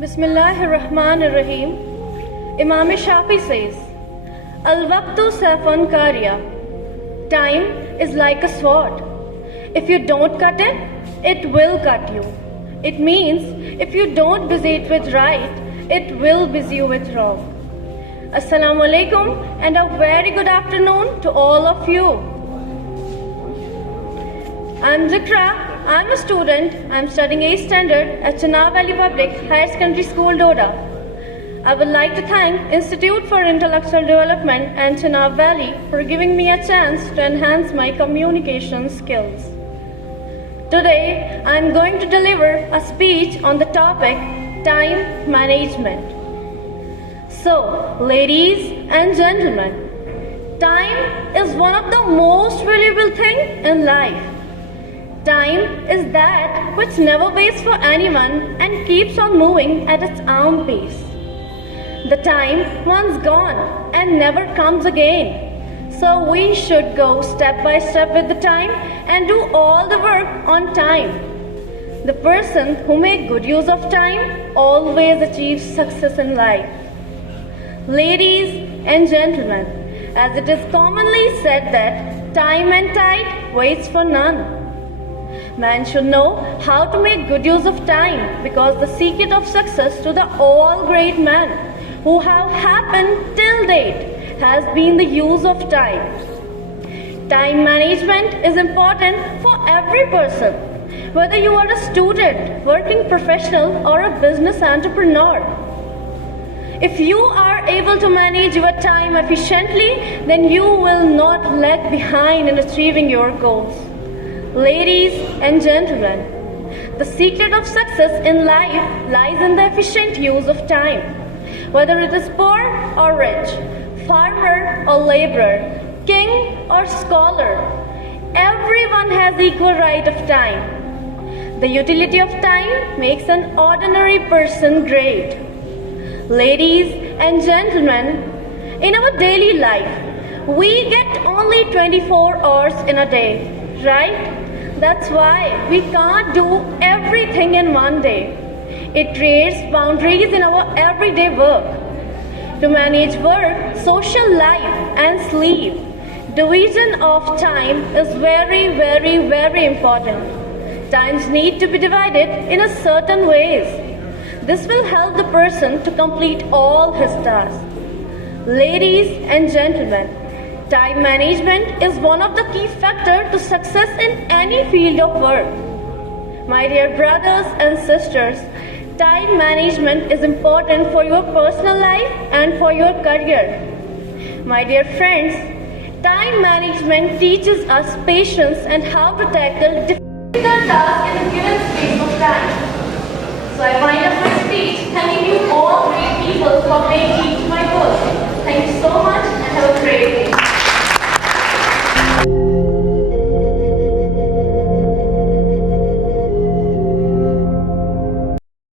Bismillahirrahmanirrahim. Imam Shafi says, Al-waqtu sayfun kariya. Time is like a sword. If you don't cut it, it will cut you. It means if you don't busy it with right, it will busy you with wrong. Assalamu alaikum and a very good afternoon to all of you. I'm ZIKRA. I'm a student. I'm studying 8th standard at Chenab Valley Public Higher Secondary School, Doda. I would like to thank Institute for Intellectual Development and Chenab Valley for giving me a chance to enhance my communication skills. Today, I'm going to deliver a speech on the topic time management. So, ladies and gentlemen, time is one of the most valuable things in life. Time is that which never waits for anyone and keeps on moving at its own pace. The time once gone and never comes again. So we should go step by step with the time and do all the work on time. The person who makes good use of time always achieves success in life. Ladies and gentlemen, as it is commonly said that time and tide waits for none. Man should know how to make good use of time because the secret of success to the all great men who have happened till date has been the use of time. Time management is important for every person, whether you are a student, working professional or a business entrepreneur. If you are able to manage your time efficiently, then you will not lag behind in achieving your goals. Ladies and gentlemen, the secret of success in life lies in the efficient use of time. Whether it is poor or rich, farmer or laborer, king or scholar, everyone has equal right of time. The utility of time makes an ordinary person great. Ladies and gentlemen, in our daily life, we get only 24 hours in a day, right? That's why we can't do everything in one day. It creates boundaries in our everyday work. To manage work, social life and sleep, division of time is very important. Times need to be divided in a certain ways. This will help the person to complete all his tasks. Ladies and gentlemen, time management is one of the key factors to success in any field of work. My dear brothers and sisters, time management is important for your personal life and for your career. My dear friends, time management teaches us patience and how to tackle difficult tasks in a given space of time.